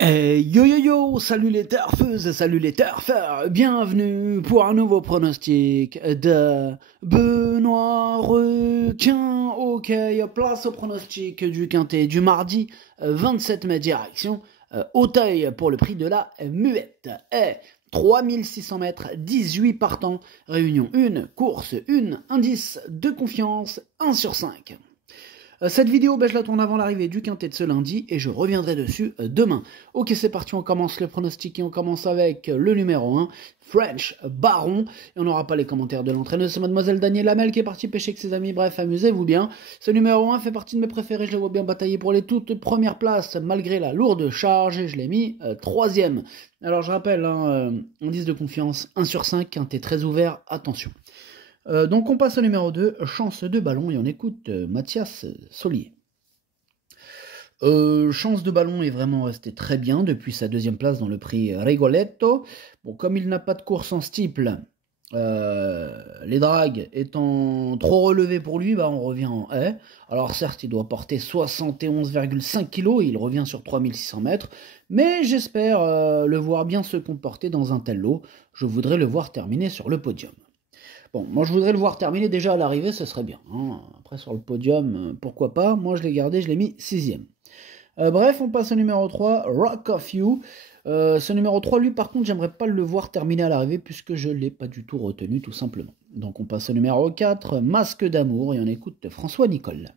Yo yo yo, salut les turfeuses, salut les turfeurs, bienvenue pour un nouveau pronostic de Benoît Requin. Ok, place au pronostic du quintet du mardi 27 mai direction Auteuil pour le prix de la muette. 3600 mètres, 18 partants, réunion 1, course 1, indice de confiance 1 sur 5. Cette vidéo, je la tourne avant l'arrivée du quintet de ce lundi et je reviendrai dessus demain. Ok, c'est parti, on commence le pronostic et on commence avec le numéro 1, French Baron. Et on n'aura pas les commentaires de l'entraîneuse, c'est mademoiselle Danielle Lamel qui est partie pêcher avec ses amis. Bref, amusez-vous bien. Ce numéro 1 fait partie de mes préférés, je le vois bien batailler pour les toutes premières places malgré la lourde charge et je l'ai mis 3ème. Alors je rappelle, indice de confiance 1 sur 5, quintet très ouvert, attention. Donc on passe au numéro 2, chance de ballon, et on écoute Mathias Solier. Chance de ballon est vraiment resté très bien depuis sa 2e place dans le prix Rigoletto. Bon, comme il n'a pas de course en steeple, les dragues étant trop relevées pour lui, on revient en haie. Alors certes, il doit porter 71,5 kg, il revient sur 3600 mètres, mais j'espère le voir bien se comporter dans un tel lot. Je voudrais le voir terminer sur le podium. Bon, moi je voudrais le voir terminer déjà à l'arrivée, ce serait bien. Après sur le podium, pourquoi pas. Moi je l'ai gardé, je l'ai mis 6ème. Bref, on passe au numéro 3, Rock of You. Ce numéro 3, lui par contre, j'aimerais pas le voir terminer à l'arrivée puisque je l'ai pas du tout retenu tout simplement. Donc on passe au numéro 4, Masque d'amour, et on écoute François Nicole.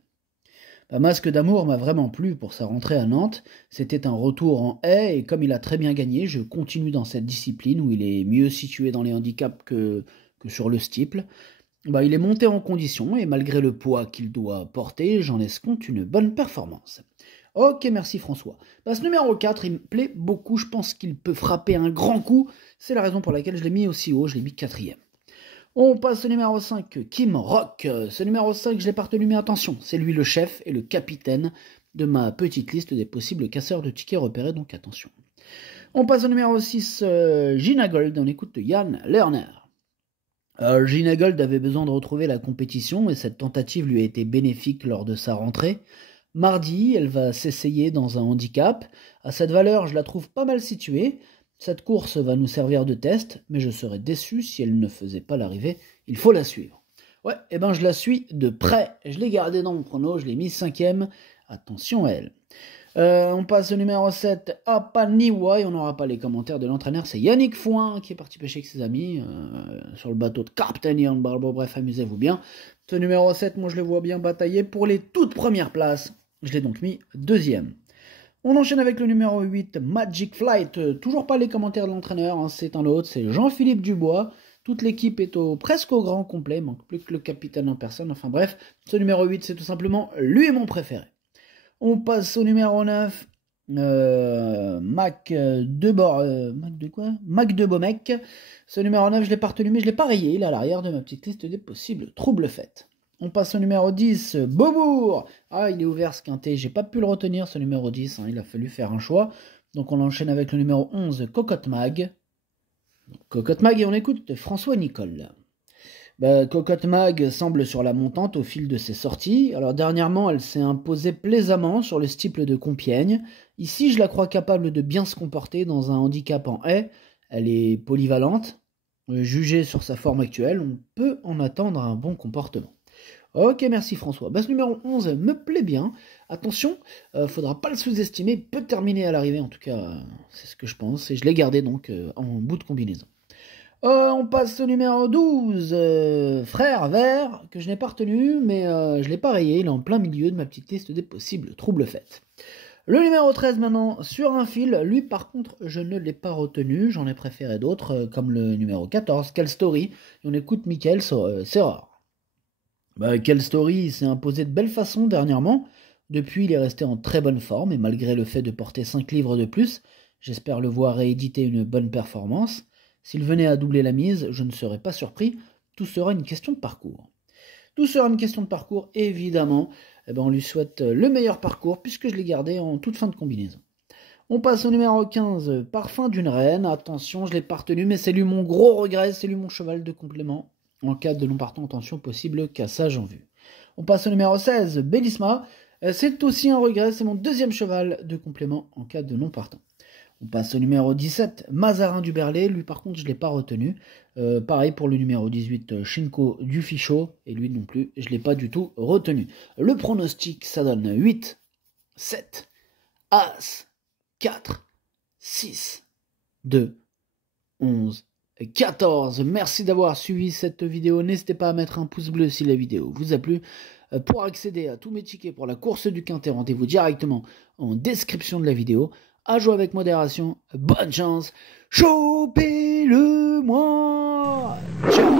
Masque d'amour m'a vraiment plu pour sa rentrée à Nantes. C'était un retour en haie et comme il a très bien gagné, je continue dans cette discipline où il est mieux situé dans les handicaps que sur le steeple. Il est monté en condition et malgré le poids qu'il doit porter, j'en escompte une bonne performance. Ok, merci François. Ce numéro 4, il me plaît beaucoup, je pense qu'il peut frapper un grand coup. C'est la raison pour laquelle je l'ai mis aussi haut, je l'ai mis 4ème. On passe au numéro 5, Kim Rock. Ce numéro 5, je l'ai pas retenu, mais attention, c'est lui le chef et le capitaine de ma petite liste des possibles casseurs de tickets repérés, donc attention. On passe au numéro 6, Gina Gold, on écoute Yann Lerner. Gina Gold avait besoin de retrouver la compétition et cette tentative lui a été bénéfique lors de sa rentrée. Mardi, elle va s'essayer dans un handicap. À cette valeur, je la trouve pas mal située. Cette course va nous servir de test, mais je serais déçu si elle ne faisait pas l'arrivée. Il faut la suivre. Ouais, je la suis de près. Je l'ai gardée dans mon prono, je l'ai mis 5ème. Attention à elle. On passe au numéro 7, Apaniwa, et on n'aura pas les commentaires de l'entraîneur, c'est Yannick Fouin qui est parti pêcher avec ses amis sur le bateau de Captain Ian Barbo. Bref, amusez-vous bien. Ce numéro 7, moi je le vois bien batailler pour les toutes premières places. Je l'ai donc mis 2ème. On enchaîne avec le numéro 8, Magic Flight. Toujours pas les commentaires de l'entraîneur, c'est un autre, c'est Jean-Philippe Dubois. Toute l'équipe est presque au grand complet, il manque plus que le capitaine en personne. Enfin bref, ce numéro 8, c'est tout simplement lui mon préféré. On passe au numéro 9, Mac de Bomec. Ce numéro 9, je l'ai pas retenu, mais je l'ai pas rayé. Il est à l'arrière de ma petite liste des possibles troubles faits. On passe au numéro 10, Beaubourg. Il est ouvert ce quintet, j'ai pas pu le retenir ce numéro 10, il a fallu faire un choix. Donc on enchaîne avec le numéro 11, Cocotte Mag. Cocotte Mag et on écoute François Nicole. Cocotte Mag semble sur la montante au fil de ses sorties. Alors dernièrement, elle s'est imposée plaisamment sur le steeple de Compiègne. Ici, je la crois capable de bien se comporter dans un handicap en haie. Elle est polyvalente. Jugée sur sa forme actuelle, on peut en attendre un bon comportement. Ok, merci François. Ce numéro 11 me plaît bien. Attention, faudra pas le sous-estimer. Il peut terminer à l'arrivée, en tout cas, c'est ce que je pense. Et je l'ai gardé donc en bout de combinaison. On passe au numéro 12, Frère Vert, que je n'ai pas retenu, mais je ne l'ai pas rayé, il est en plein milieu de ma petite liste des possibles troubles faits. Le numéro 13 maintenant, sur un fil, lui par contre je ne l'ai pas retenu, j'en ai préféré d'autres, comme le numéro 14, Quelle Story, et on écoute Mickaël Serrard. Quelle Story s'est imposé de belle façon dernièrement, depuis il est resté en très bonne forme, et malgré le fait de porter 5 livres de plus, j'espère le voir rééditer une bonne performance. S'il venait à doubler la mise, je ne serais pas surpris. Tout sera une question de parcours. Tout sera une question de parcours, évidemment. On lui souhaite le meilleur parcours, puisque je l'ai gardé en toute fin de combinaison. On passe au numéro 15, Parfum d'une reine. Attention, je l'ai pas retenu, mais c'est lui mon gros regret, c'est lui mon cheval de complément. En cas de non-partant, attention, possible cassage en vue. On passe au numéro 16, Bellisma. C'est aussi un regret, c'est mon 2e cheval de complément en cas de non-partant. On passe au numéro 17, Mazarin du Berlay. Lui, par contre, je ne l'ai pas retenu. Pareil pour le numéro 18, Shinko du Fichot. Et lui non plus, je ne l'ai pas du tout retenu. Le pronostic, ça donne 8, 7, As, 4, 6, 2, 11, 14. Merci d'avoir suivi cette vidéo. N'hésitez pas à mettre un pouce bleu si la vidéo vous a plu. Pour accéder à tous mes tickets pour la course du Quintet, rendez-vous directement en description de la vidéo. À jouer avec modération. Bonne chance. Chopez-le-moi. Ciao.